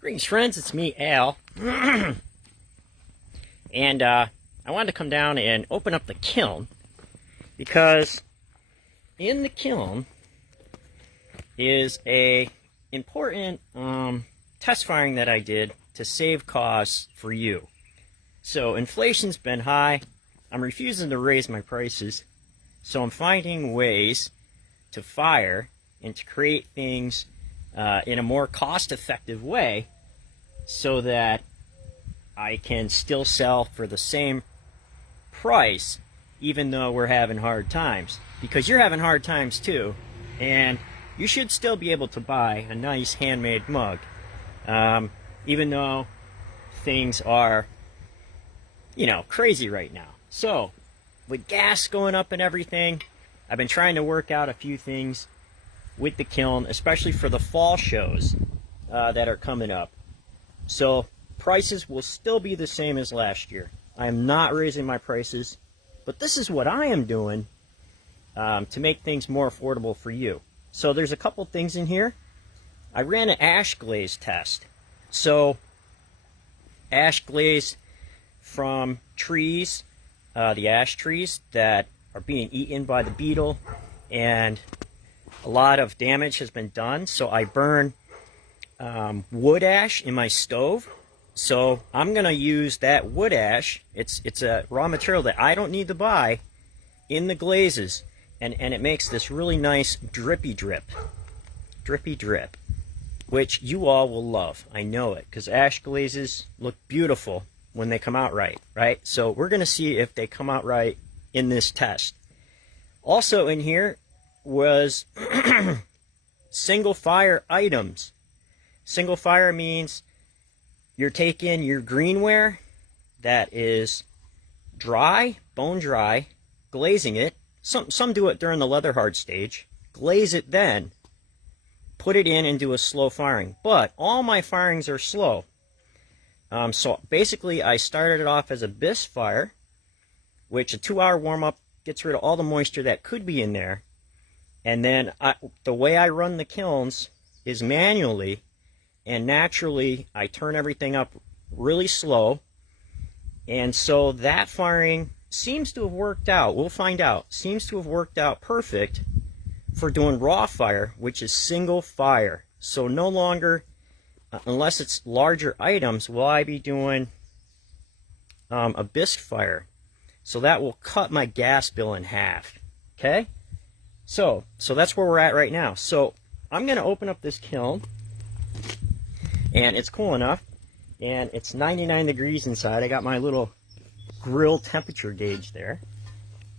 Greetings, friends. It's me, Al. And I wanted to come down and open up the kiln because in the kiln is a important test firing that I did to save costs for you. So inflation's been high. I'm refusing to raise my prices. So I'm finding ways to fire and to create things in a more cost-effective way so that I can still sell for the same price even though we're having hard times. Because you're having hard times too, and you should still be able to buy a nice handmade mug even though things are, you know, crazy right now. So with gas going up and everything, I've been trying to work out a few things with the kiln, especially for the fall shows that are coming up. So prices will still be the same as last year. I am not raising my prices, but this is what I am doing to make things more affordable for you. So there's a couple things in here. I ran an ash glaze test. So ash glaze from trees, the ash trees that are being eaten by the beetle, and a lot of damage has been done. So I burn wood ash in my stove. So I'm gonna use that wood ash. It's a raw material that I don't need to buy in the glazes, and it makes this really nice drippy drip, which you all will love. I know it, because ash glazes look beautiful when they come out right? So we're gonna see if they come out right in this test. Also in here was single fire items. Single fire means you're taking your greenware that is dry, bone dry, glazing it. Some do it during the leather hard stage. Glaze it then, put it in and do a slow firing. But all my firings are slow. So basically I started it off as a bisque fire, which a 2-hour warm-up gets rid of all the moisture that could be in there. And then the way I run the kilns is manually, and naturally I turn everything up really slow. And so that firing seems to have worked out. We'll find out. Seems to have worked out perfect for doing raw fire, which is single fire. So no longer, unless it's larger items, will I be doing a bisque fire. So that will cut my gas bill in half. Okay? So that's where we're at right now. So I'm going to open up this kiln, and it's cool enough, and it's 99 degrees inside. I got my little grill temperature gauge there.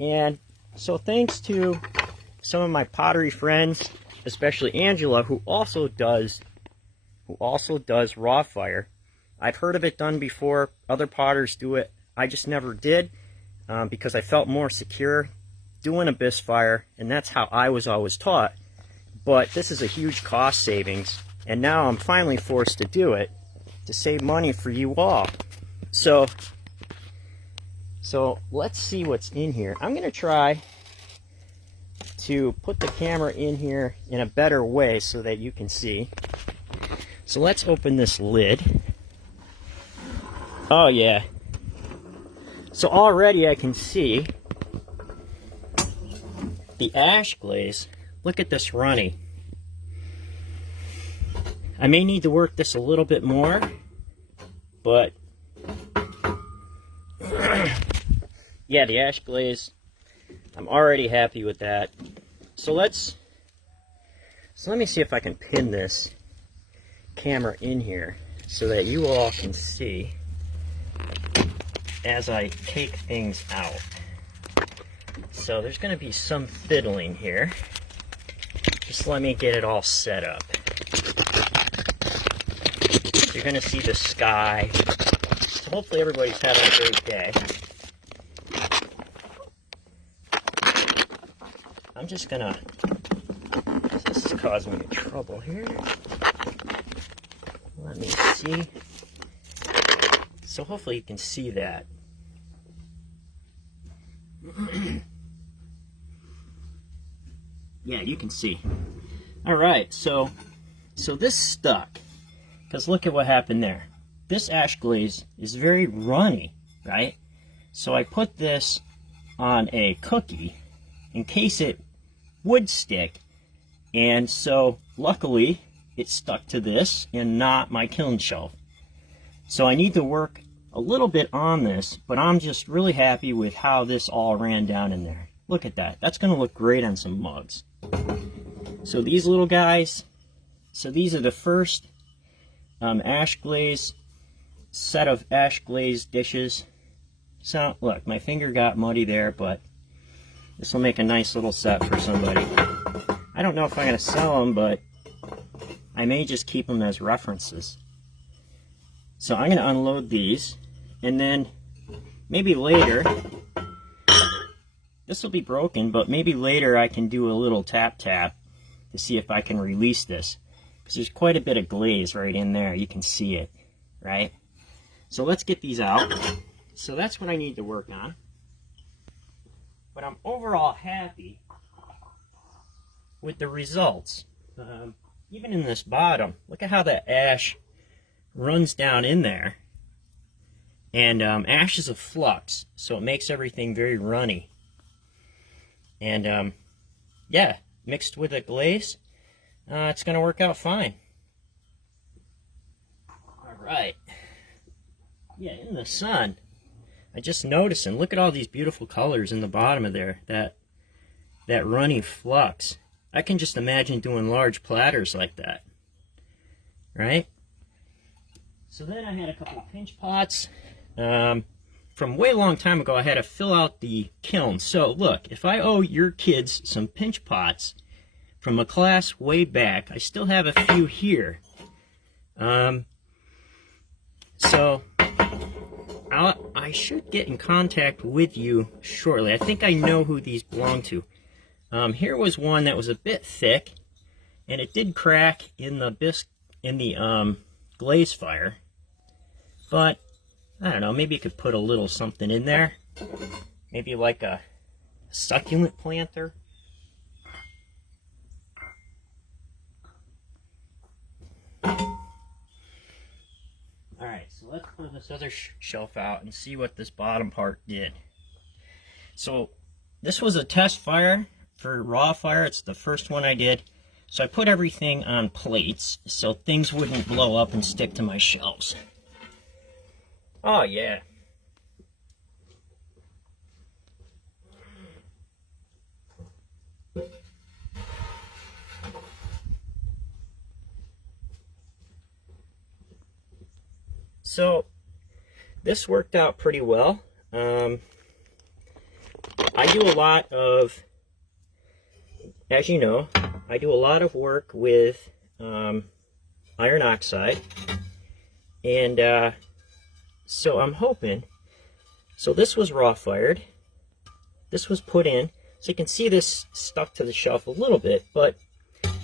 And so thanks to some of my pottery friends, especially Angela, who also does raw fire. I've heard of it done before. Other potters do it. I just never did because I felt more secure doing a bisque fire, and that's how I was always taught. But this is a huge cost savings, and now I'm finally forced to do it to save money for you all. So let's see what's in here. I'm going to try to put the camera in here in a better way so that you can see. So let's open this lid. Oh yeah. So already I can see the ash glaze. Look at this runny. I may need to work this a little bit more, but yeah, the ash glaze, I'm already happy with that. So let me see if I can pin this camera in here so that you all can see as I take things out. So there's going to be some fiddling here. Just let me get it all set up. You're going to see the sky. So hopefully everybody's having a great day. I'm just going to... This is causing me trouble here. Let me see. So hopefully you can see that. Yeah, you can see. All right, so this stuck. Because look at what happened there. This ash glaze is very runny, right? So I put this on a cookie in case it would stick. And so luckily it stuck to this and not my kiln shelf. So I need to work a little bit on this, but I'm just really happy with how this all ran down in there. Look at that. That's going to look great on some mugs. So these little guys, so these are the first ash glaze set of ash glaze dishes. So look, my finger got muddy there, but this will make a nice little set for somebody. I don't know if I'm going to sell them, but I may just keep them as references. So I'm going to unload these, and then maybe later, this will be broken, but maybe later I can do a little tap to see if I can release this. Because there's quite a bit of glaze right in there. You can see it, right? So let's get these out. So that's what I need to work on. But I'm overall happy with the results. Even in this bottom, look at how that ash runs down in there. And ash is a flux, so it makes everything very runny. And yeah, mixed with a glaze, it's going to work out fine. All right. Yeah, in the sun, I just noticed, and look at all these beautiful colors in the bottom of there, that runny flux. I can just imagine doing large platters like that, right? So then I had a couple of pinch pots. From way long time ago, I had to fill out the kiln. So look, if I owe your kids some pinch pots from a class way back, I still have a few here. So I should get in contact with you shortly. I think I know who these belong to. Here was one that was a bit thick, and it did crack in the glaze fire. But I don't know, maybe you could put a little something in there. Maybe like a succulent planter. Alright, so let's pull this other shelf out and see what this bottom part did. So this was a test fire for raw fire. It's the first one I did. So I put everything on plates so things wouldn't blow up and stick to my shelves. Oh yeah. So this worked out pretty well. I do a lot of, as you know, I do a lot of work with iron oxide, and so I'm hoping, so this was raw fired, this was put in, so you can see this stuck to the shelf a little bit, but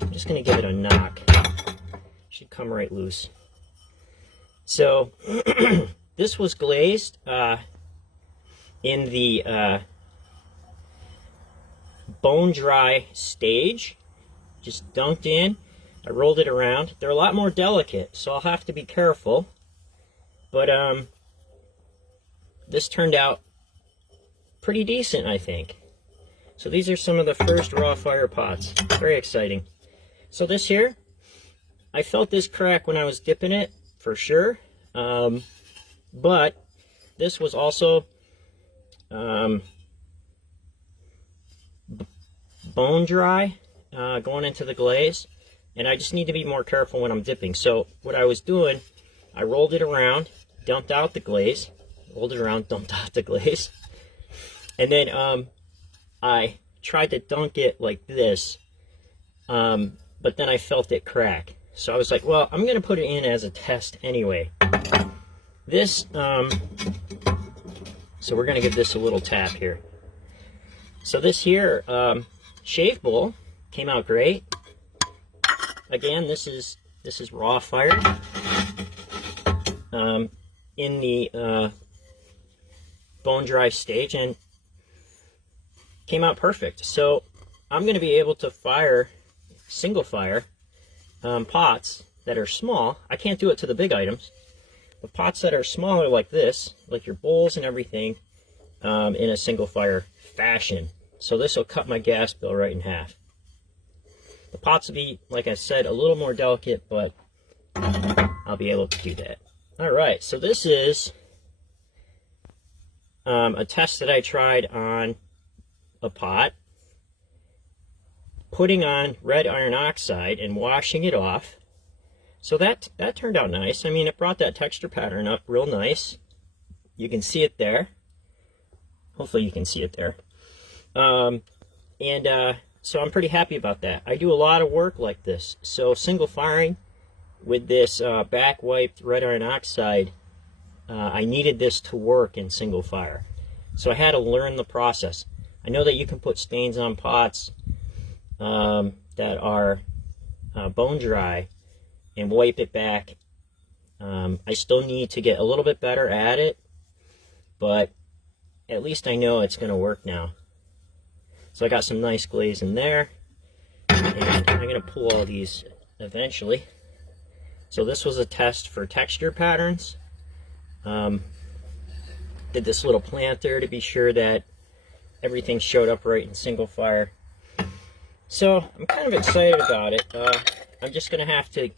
I'm just going to give it a knock. Should come right loose. So this was glazed in the bone dry stage, just dunked in. I rolled it around. They're a lot more delicate, so I'll have to be careful. But this turned out pretty decent, I think. So these are some of the first raw fire pots. Very exciting. So this here, I felt this crack when I was dipping it, for sure. But this was also bone dry going into the glaze, and I just need to be more careful when I'm dipping. So what I was doing, I rolled it around, dumped out the glaze, rolled it around, dumped out the glaze, and then I tried to dunk it like this, but then I felt it crack. So I was like, well, I'm going to put it in as a test anyway. This, so we're going to give this a little tap here. So this here, shave bowl came out great. Again, this is raw fired in the bone dry stage, and came out perfect. So I'm going to be able to fire single fire pots that are small, I can't do it to the big items, but pots that are smaller like this, like your bowls and everything, in a single fire fashion. So this will cut my gas bill right in half. The pots will be, like I said, a little more delicate, but I'll be able to do that. All right, so this is a test that I tried on a pot, putting on red iron oxide and washing it off. So that turned out nice. I mean, it brought that texture pattern up real nice. You can see it there. Hopefully you can see it there. So I'm pretty happy about that. I do a lot of work like this. So single firing with this back wiped red iron oxide, I needed this to work in single fire. So I had to learn the process. I know that you can put stains on pots that are bone dry and wipe it back. I still need to get a little bit better at it, but at least I know it's going to work now. So I got some nice glaze in there, and I'm going to pull all these eventually. So this was a test for texture patterns. Did this little planter to be sure that everything showed up right in single fire. So I'm kind of excited about it. I'm just going to have to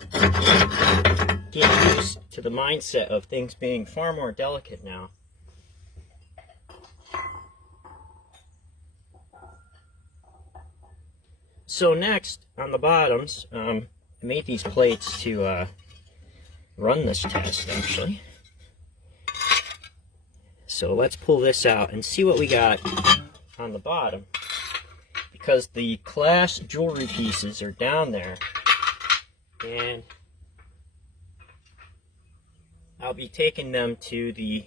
get used to the mindset of things being far more delicate now. So next, on the bottoms, I made these plates to run this test, actually. So let's pull this out and see what we got on the bottom, because the class jewelry pieces are down there, and I'll be taking them to the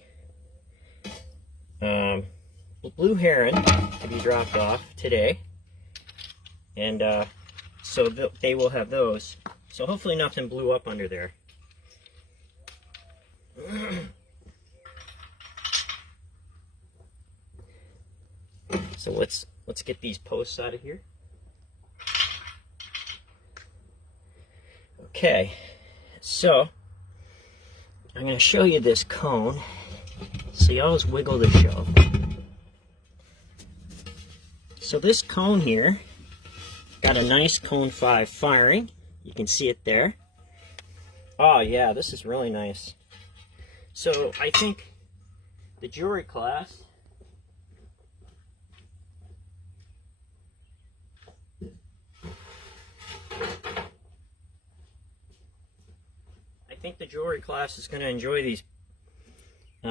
Blue Heron to be dropped off today. And so they will have those. So hopefully nothing blew up under there. So let's get these posts out of here. Okay, so I'm going to show you this cone. So you always wiggle the show. So this cone here got a nice cone 5 firing. You can see it there. Oh yeah, this is really nice. So I think the jewelry class is going to enjoy these,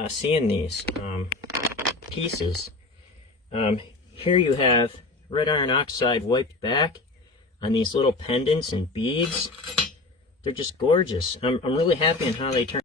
seeing these pieces. Here you have red iron oxide wiped back on these little pendants and beads. They're just gorgeous. I'm really happy on how they turn